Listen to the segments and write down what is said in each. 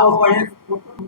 आओ बढ़े फोटो।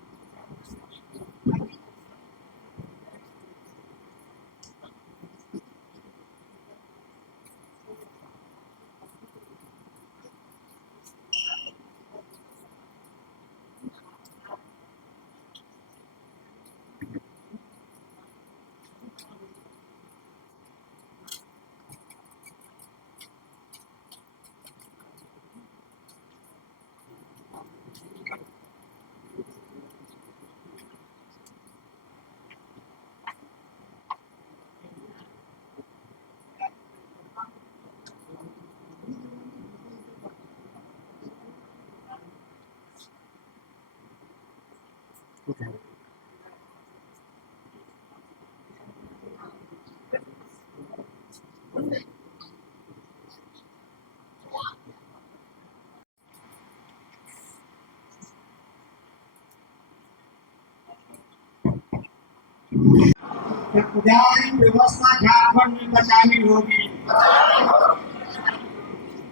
सुधारी व्यवस्था झारखंड में बचानी होगी।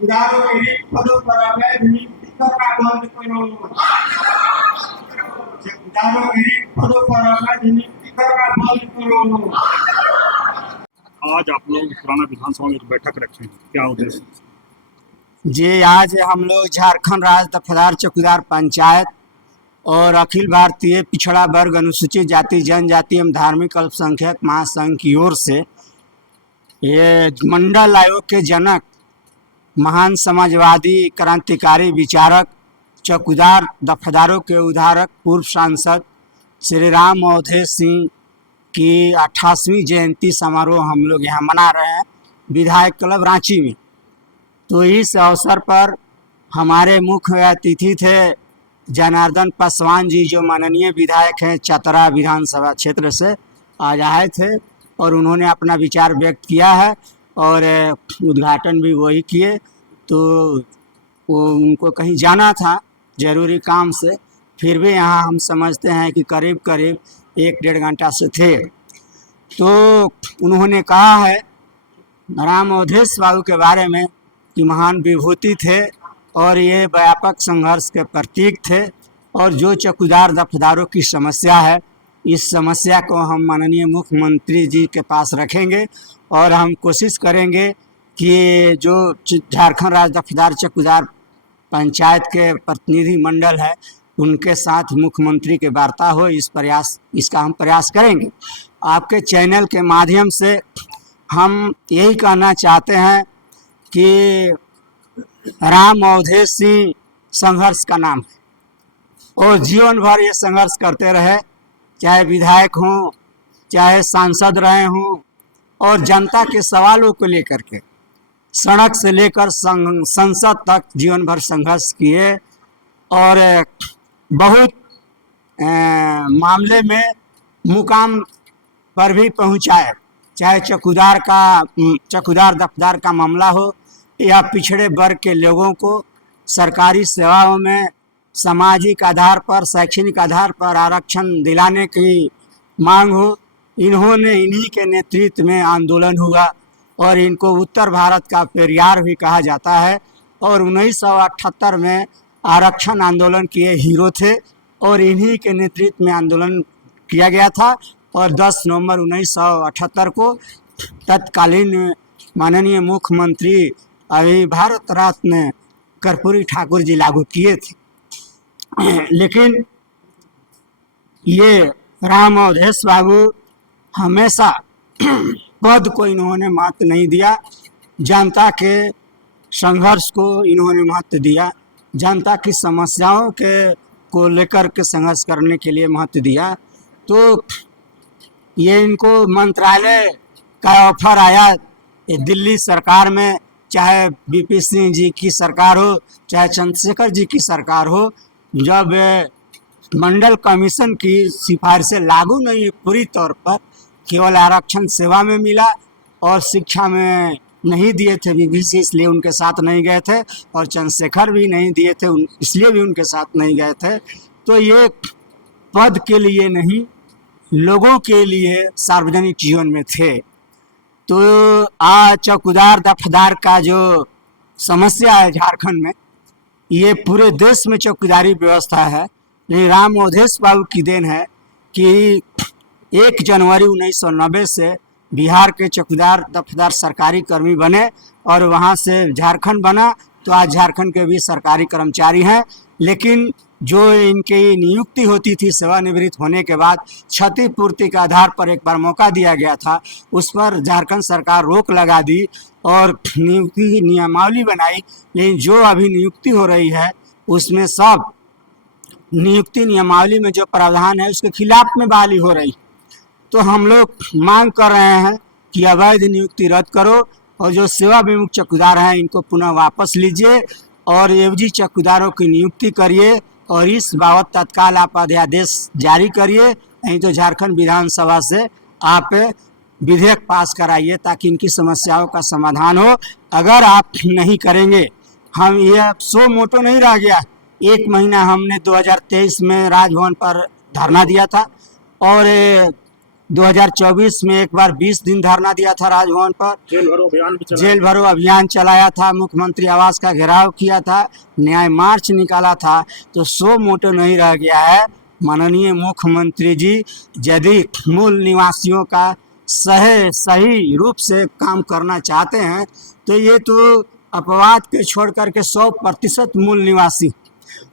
सुधारों के रिक्त पदों पर अवैध नियुक्ति करना बंद करो। सुधारों के रिक्त पदों पर अवैध नियुक्ति करना बंद करो। आज आप लोग पुराना विधानसभा में एक बैठक रखे हैं, क्या उद्देश्य? जी, आज हम लोग झारखंड राज्य दफेदार चौकीदार पंचायत और अखिल भारतीय पिछड़ा वर्ग अनुसूचित जाति जनजाति एवं धार्मिक अल्पसंख्यक महासंघ की ओर से ये मंडल आयोग के जनक महान समाजवादी क्रांतिकारी विचारक चौकीदार दफेदारों के उद्धारक पूर्व सांसद श्री राम अवधेश सिंह की 88वीं जयंती समारोह हम लोग यहाँ मना रहे हैं विधायक क्लब रांची में। तो इस अवसर पर हमारे मुख्य अतिथि थे जनार्दन पासवान जी, जो माननीय विधायक हैं चतरा विधानसभा क्षेत्र से, आज आए थे और उन्होंने अपना विचार व्यक्त किया है और उद्घाटन भी वही किए। तो वो उनको कहीं जाना था ज़रूरी काम से, फिर भी यहाँ हम समझते हैं कि करीब करीब 1-1.5 घंटा से थे। तो उन्होंने कहा है राम अवधेश बाबू के बारे में कि महान विभूति थे और ये व्यापक संघर्ष के प्रतीक थे, और जो चौकीदार दफेदारों की समस्या है, इस समस्या को हम माननीय मुख्यमंत्री जी के पास रखेंगे और हम कोशिश करेंगे कि जो झारखंड राज्य दफेदार चौकीदार पंचायत के प्रतिनिधि मंडल है उनके साथ मुख्यमंत्री के वार्ता हो। इसका हम प्रयास करेंगे। आपके चैनल के माध्यम से हम यही कहना चाहते हैं कि राम अवधेश सिंह संघर्ष का नाम है और जीवन भर ये संघर्ष करते रहे, चाहे विधायक हों, चाहे सांसद रहे हों, और जनता के सवालों को लेकर के सड़क से लेकर संसद तक जीवन भर संघर्ष किए और बहुत मामले में मुकाम पर भी पहुंचाए, चाहे चौकीदार दफेदार का मामला हो या पिछड़े वर्ग के लोगों को सरकारी सेवाओं में सामाजिक आधार पर, शैक्षणिक आधार पर आरक्षण दिलाने की मांग हो। इन्हीं के नेतृत्व में आंदोलन हुआ और इनको उत्तर भारत का पेरियार भी कहा जाता है, और 1978 में आरक्षण आंदोलन किए हीरो थे और इन्हीं के नेतृत्व में आंदोलन किया गया था। और 10 नवंबर 1978 को तत्कालीन माननीय मुख्यमंत्री अभी भारत रत्न कर्पूरी ठाकुर जी लागू किए थे। लेकिन ये राम अवधेश बाबू हमेशा पद को इन्होंने महत्व नहीं दिया, जनता के संघर्ष को इन्होंने महत्व दिया, जनता की समस्याओं को लेकर के संघर्ष करने के लिए महत्व दिया। तो ये इनको मंत्रालय का ऑफर आया दिल्ली सरकार में, चाहे बीपी सिंह जी की सरकार हो, चाहे चंद्रशेखर जी की सरकार हो, जब मंडल कमीशन की सिफारिशें लागू नहीं हुई पूरी तौर पर, केवल आरक्षण सेवा में मिला और शिक्षा में नहीं दिए थे बीबीसी, इसलिए उनके साथ नहीं गए थे, और चंद्रशेखर भी नहीं दिए थे इसलिए भी उनके साथ नहीं गए थे। तो ये पद के लिए नहीं, लोगों के लिए सार्वजनिक जीवन में थे। तो आज चौकीदार दफेदार का जो समस्या है झारखंड में, ये पूरे देश में चौकीदारी व्यवस्था है लेकिन राम मोधेश बाबू की देन है कि 1 जनवरी 1990 से बिहार के चौकीदार दफ्तर सरकारी कर्मी बने और वहाँ से झारखंड बना, तो आज झारखंड के भी सरकारी कर्मचारी हैं। लेकिन जो इनकी नियुक्ति होती थी सेवानिवृत्त होने के बाद, क्षतिपूर्ति के आधार पर एक बार मौका दिया गया था, उस पर झारखंड सरकार रोक लगा दी और नियुक्ति की नियमावली बनाई। लेकिन जो अभी नियुक्ति हो रही है उसमें सब नियुक्ति नियमावली में जो प्रावधान है उसके खिलाफ में बहाली हो रही। तो हम लोग मांग कर रहे हैं कि अवैध नियुक्ति रद्द करो और जो सेवा विमुक्त चौकीदार हैं इनको पुनः वापस लीजिए और एवजी चौकीदारों की नियुक्ति करिए और इस बाबत तत्काल आप अध्यादेश जारी करिए, नहीं तो झारखंड विधानसभा से आप विधेयक पास कराइए ताकि इनकी समस्याओं का समाधान हो। अगर आप नहीं करेंगे, हम ये सो मोटो नहीं रह गया। 1 महीना हमने 2023 में राजभवन पर धरना दिया था और 2024 में एक बार 20 दिन धरना दिया था राजभवन पर। जेल भरो अभियान भी चला। जेल भरो अभियान चलाया था, मुख्यमंत्री आवास का घेराव किया था, न्याय मार्च निकाला था। तो सो मोटो नहीं रह गया है। माननीय मुख्यमंत्री जी यदि मूल निवासियों का सही रूप से काम करना चाहते हैं तो ये तो अपवाद के छोड़ करके 100% मूल निवासी,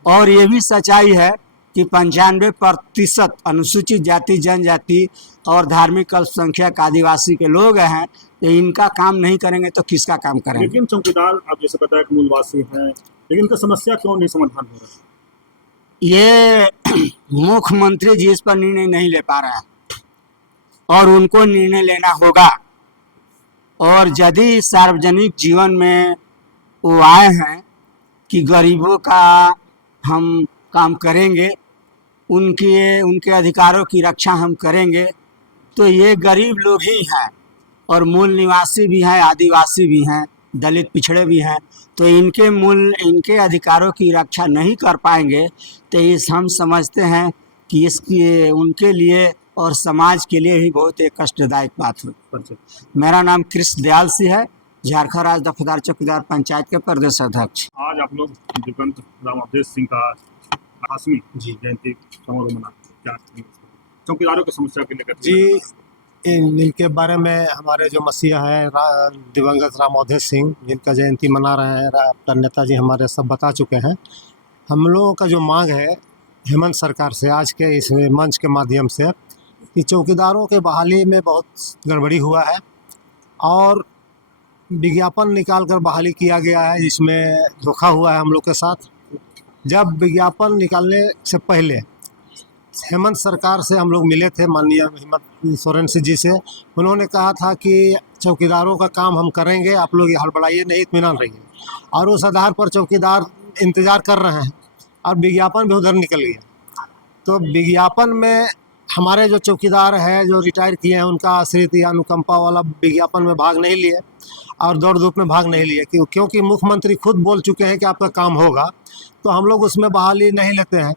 और ये भी सच्चाई है कि 95% अनुसूचित जाति जनजाति और धार्मिक अल्पसंख्यक आदिवासी के लोग हैं। तो इनका काम नहीं करेंगे तो किसका काम करेंगे? लेकिन चौकीदार आप जैसे बताया कि मूलवासी हैं, लेकिन इनका समस्या क्यों नहीं समाधान हो रहा है? ये मुख्यमंत्री जी इस पर निर्णय नहीं ले पा रहे हैं और उनको निर्णय लेना होगा। और यदि सार्वजनिक जीवन में वो आए हैं कि गरीबों का हम काम करेंगे, उनके अधिकारों की रक्षा हम करेंगे, तो ये गरीब लोग ही हैं और मूल निवासी भी हैं, आदिवासी भी हैं, दलित पिछड़े भी हैं। तो इनके अधिकारों की रक्षा नहीं कर पाएंगे तो हम समझते हैं कि इसकी उनके लिए और समाज के लिए भी बहुत एक कष्टदायक बात हो। मेरा नाम कृष्ण दयाल सिंह है, झारखंड राज्य दफ्तर चौकीदार पंचायत के प्रदेश अध्यक्ष। आज आप लोग दिवंगत राम मोधेश सिंह का 88वीं जयंती समारोह मना क्या चौकीदारों की समस्या के लेकर? जी, इनके बारे में हमारे जो मसीहा है दिवंगत राम मोधेश सिंह, जिनका जयंती मना रहे हैं, आपका नेताजी हमारे सब बता चुके हैं। हम लोगों का जो मांग है हेमंत सरकार से आज के इस मंच के माध्यम से कि चौकीदारों के बहाली में बहुत गड़बड़ी हुआ है और विज्ञापन निकाल कर बहाली किया गया है, जिसमें धोखा हुआ है हम लोग के साथ। जब विज्ञापन निकालने से पहले हेमंत सरकार से हम लोग मिले थे, माननीय हेमंत सोरेन जी से, उन्होंने कहा था कि चौकीदारों का काम हम करेंगे, आप लोग ये हड़बड़ाइए नहीं, इत्मीनान रहिए। और उस आधार पर चौकीदार इंतज़ार कर रहे हैं और विज्ञापन भी उधर निकल गया। तो विज्ञापन में हमारे जो चौकीदार है जो रिटायर किए हैं, उनका आश्रित या अनुकंपा वाला विज्ञापन में भाग नहीं लिए और दौड़ धूप में भाग नहीं लिए, क्योंकि मुख्यमंत्री खुद बोल चुके हैं कि आपका काम होगा। तो हम लोग उसमें बहाली नहीं लेते हैं।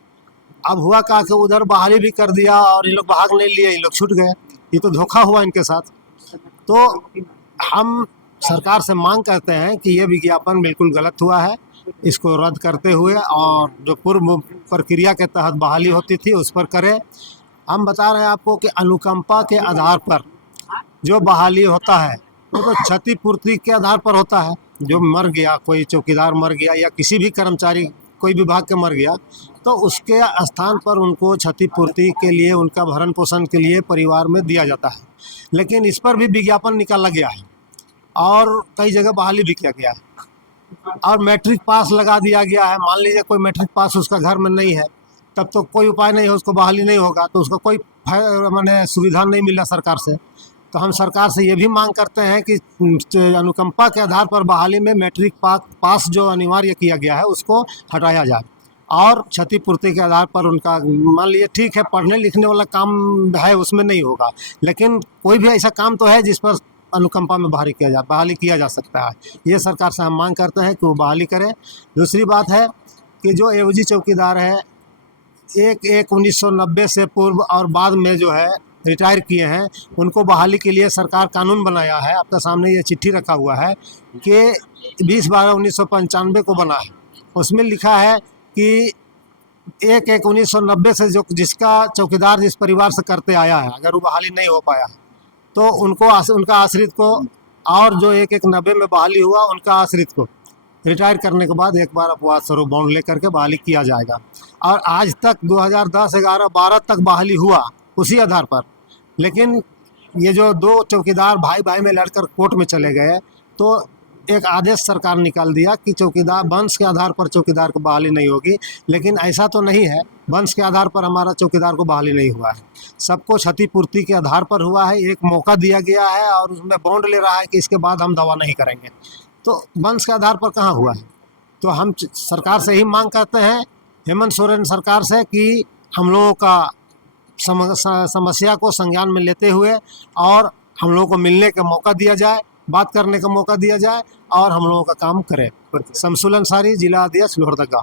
अब हुआ क्या कि उधर बहाली भी कर दिया और ये लोग भाग नहीं लिए, ये लोग छूट गए। ये तो धोखा हुआ इनके साथ। तो हम सरकार से मांग करते हैं कि ये विज्ञापन बिल्कुल गलत हुआ है, इसको रद्द करते हुए और जो पूर्व प्रक्रिया के तहत बहाली होती थी उस पर करें। हम बता रहे हैं आपको कि अनुकंपा के आधार पर जो बहाली होता है वो तो क्षतिपूर्ति के आधार पर होता है। जो मर गया, कोई चौकीदार मर गया या किसी भी कर्मचारी कोई विभाग के मर गया, तो उसके स्थान पर उनको क्षतिपूर्ति के लिए, उनका भरण पोषण के लिए परिवार में दिया जाता है। लेकिन इस पर भी विज्ञापन निकाला गया है और कई जगह बहाली भी किया गया है और मैट्रिक पास लगा दिया गया है। मान लीजिए कोई मैट्रिक पास उसका घर में नहीं है, तब तो कोई उपाय नहीं है, उसको बहाली नहीं होगा, तो उसको कोई माने सुविधा नहीं मिला सरकार से। तो हम सरकार से ये भी मांग करते हैं कि अनुकंपा के आधार पर बहाली में मैट्रिक पास जो अनिवार्य किया गया है उसको हटाया जाए और क्षतिपूर्ति के आधार पर उनका, मान लीजिए ठीक है पढ़ने लिखने वाला काम है उसमें नहीं होगा, लेकिन कोई भी ऐसा काम तो है जिस पर अनुकंपा में बहाली किया जा सकता है। ये सरकार से हम मांग करते हैं कि वो बहाली करें। दूसरी बात है कि जो एवजी चौकीदार है 1/1/1990 से पूर्व और बाद में जो है रिटायर किए हैं, उनको बहाली के लिए सरकार कानून बनाया है। आपके सामने ये चिट्ठी रखा हुआ है कि 20/12/1995 को बना है। उसमें लिखा है कि एक 1990 से जो जिसका चौकीदार जिस परिवार से करते आया है, अगर वो बहाली नहीं हो पाया तो उनका आश्रित को, और जो 90 में बहाली हुआ उनका आश्रित को रिटायर करने के बाद एक बार अपवाद स्वरूप बॉन्ड लेकर के बहाली किया जाएगा। और आज तक 2010, 11, 12 तक बहाली हुआ उसी आधार पर। लेकिन ये जो 2 चौकीदार भाई भाई में लड़कर कोर्ट में चले गए, तो एक आदेश सरकार निकाल दिया कि चौकीदार वंश के आधार पर चौकीदार को बहाली नहीं होगी। लेकिन ऐसा तो नहीं है, वंश के आधार पर हमारा चौकीदार को बहाली नहीं हुआ है। सबको क्षतिपूर्ति के आधार पर हुआ है, एक मौका दिया गया है और उसमें बॉन्ड ले रहा है कि इसके बाद हम दावा नहीं करेंगे। तो वंश के आधार पर कहाँ हुआ है? तो हम सरकार से ही मांग करते हैं, हेमंत सोरेन सरकार से, कि हम लोगों का समस्या को संज्ञान में लेते हुए और हम लोगों को मिलने का मौका दिया जाए, बात करने का मौका दिया जाए और हम लोगों का काम करें। शमसुल अंसारी, जिला अध्यक्ष लोहरदगा।